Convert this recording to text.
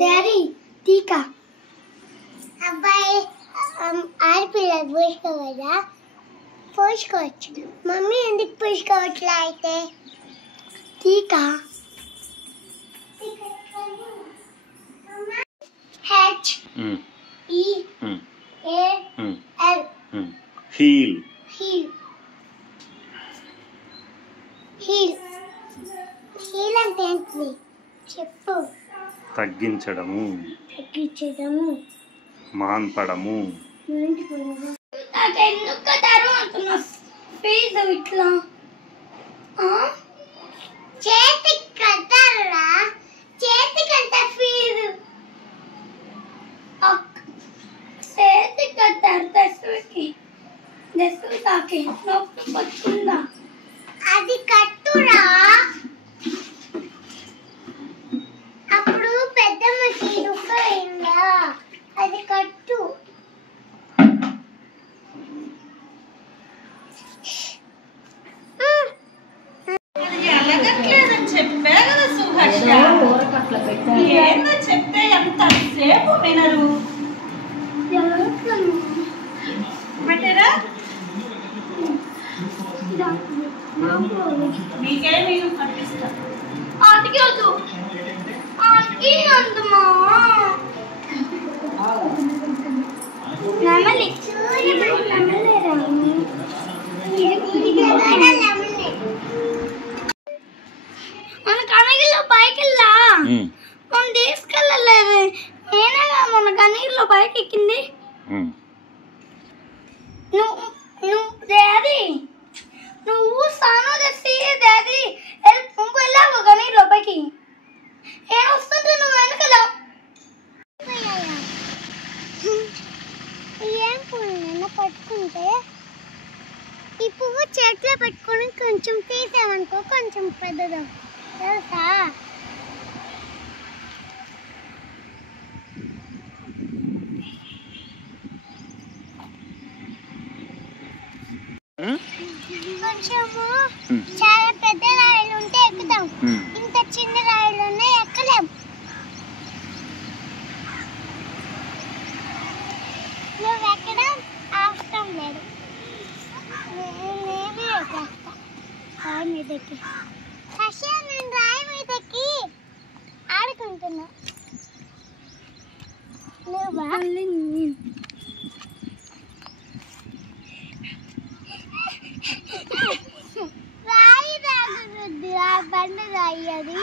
daddy టీకా అబ్బాయి ఆడపిల్ల పోసుకోవదా పోసుకోవచ్చు మమ్మీ ఎందుకు పోసుకోవట్లే అయితే టీకా H E A L heal heal heal heal అంటే ఏంటి చెప్పు తగ్గించడము తగ్గించడము మాన్పడము ఎందుకు కట్టారు అంటున్నా ఫీజు ఇట్లా చేతికి కట్టారా చేతికంత ఫీజు చేతికి కట్టారు దశకి తాకి నొప్పి పట్టుకుందా అది కట్టురా అప్పుడు పెద్దమ్మకి రుబ్బయిందా అది కట్టు ఎలగట్లేదని చెప్పే కదా సుహర్ష ఏందో చెప్తే ఎంతసేపు వినరు పెట్టారా నీకే నేను పట్టిస్తా ఆటికి వద్దు ఆటికి వద్దుమా నమ్మలి నమ్మలేరా మన కనగిరిలో బైక్ వెళ్ళా మనం తీసుకెళ్ళలేదు నేనే కదా మన కనగిరిలో బైక్ ఎక్కింది నువ్వు సాను తెచ్చి డాడీ నువ్వు వెళ్ళావు కనగిరిలో బైక్ ఏం వస్తుంటే నువ్వు వెనకలా ఏం పువ్వు పట్టుకుంటే ఈ పువ్వు చేతిలో పెట్టుకొని కొంచెం తీసామనుకో కొంచెం పెద్దదా తెలుసా కొంచెము చాలా పెద్ద రాయిలు ఉంటే ఎక్కుతాం ఇంత చిన్న రాయిలు ఉన్నాయి ఎక్కలేం నువ్వు ఎక్కడం అవసరం లేదు నేనే ఎక్కేస్తా రాయి మీదకి ఫస్ట్ నేను రాయి మీదకి ఆడుకుంటున్నా నువ్వు రాయి తాగదు ఆ బండ రాయి అది